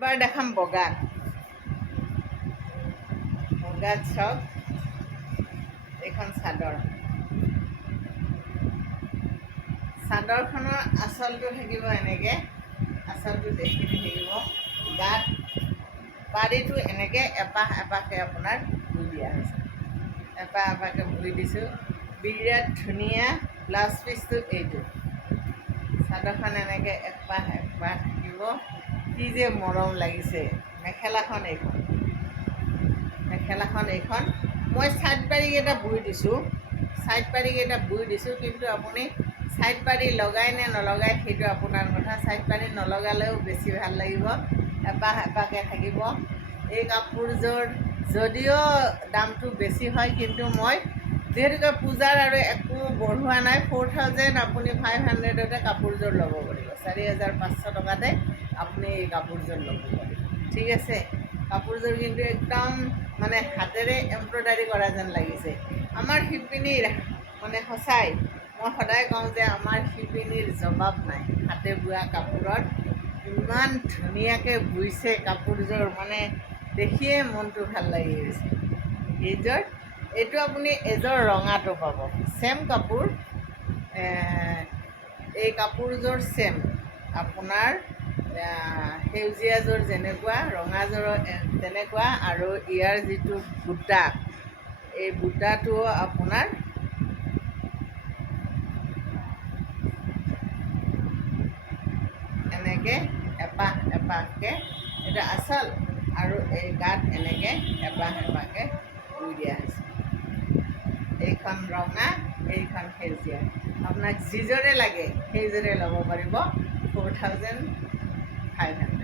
এবাৰ দেখাম বগাত বগাত চাওক এইখন চাদৰ। চাদৰখনৰ আঁচলটো থাকিব এনেকৈ। আঁচলটো দেখি থাকিব। গাত পাৰিটো এনেকৈ এপাহ এপাহকৈ আপোনাৰ বৈ দিয়া হৈছে। এপাহ এপাহকৈ বৈ দিছোঁ। বিৰাট ধুনীয়া ব্লাউজ পিচটো এইটো। চাদৰখন এনেকৈ এপাহ এপাহ থাকিব কি যে মৰম লাগিছে। মেখেলাখন এইখন। মেখেলাখন এইখন। মই ছাইড পাৰিকেইটা বৈ দিছোঁ। ছাইড পাৰিকেইটা বৈ দিছোঁ, কিন্তু আপুনি ছাইড পাৰি লগাই নে নলগাই সেইটো আপোনাৰ কথা। ছাইড পাৰি নলগালেও বেছি ভালো লাগিব। এপাহ এপাহকৈ থাকিব। এই কাপোৰযোৰ যদিও দামটো বেছি হয়, কিন্তু মই যিহেতুকে পূজাৰ আৰু একো বঢ়োৱা নাই ফ'ৰ থাউজেণ্ড আপুনি ফাইভ হাণ্ড্ৰেডতে কাপোৰযোৰ ল'ব পাৰিব। চাৰি হাজাৰ পাঁচশো টকাতে আপুনি এই কাপোৰযোৰ ল'ব পাৰিব। ঠিক আছে? কাপোৰযোৰ কিন্তু একদম মানে হাতেৰে এম্ব্ৰইডাৰী কৰা যেন লাগিছে। আমাৰ শিপিনীৰ মানে সঁচাই, মই সদায় কওঁ যে আমাৰ শিপিনীৰ জবাব নাই। হাতে বোৱা কাপোৰত ইমান ধুনীয়াকৈ বুইছে কাপোৰযোৰ মানে দেখিয়ে মনটো ভালো লাগি গৈছে। এইযোৰ এইটো আপুনি এযোৰ ৰঙাটো পাব। ছেম কাপোৰ এই কাপোৰযোৰ ছেম আপোনাৰ সেউজীয়াযোৰ যেনেকুৱা ৰঙাযোৰৰ এ- তেনেকুৱা আৰু ইয়াৰ যিটো বুটা এই বুটাটোও আপোনাৰ এনেকৈ এপাহ এপাহকৈ এটা আচল আৰু এই গাত এনেকৈ এপাহ। ৰঙা এইখন সেউজীয়া। আপোনাক যিযোৰে লাগে সেইযোৰে ল'ব পাৰিব। Four thousand five hundred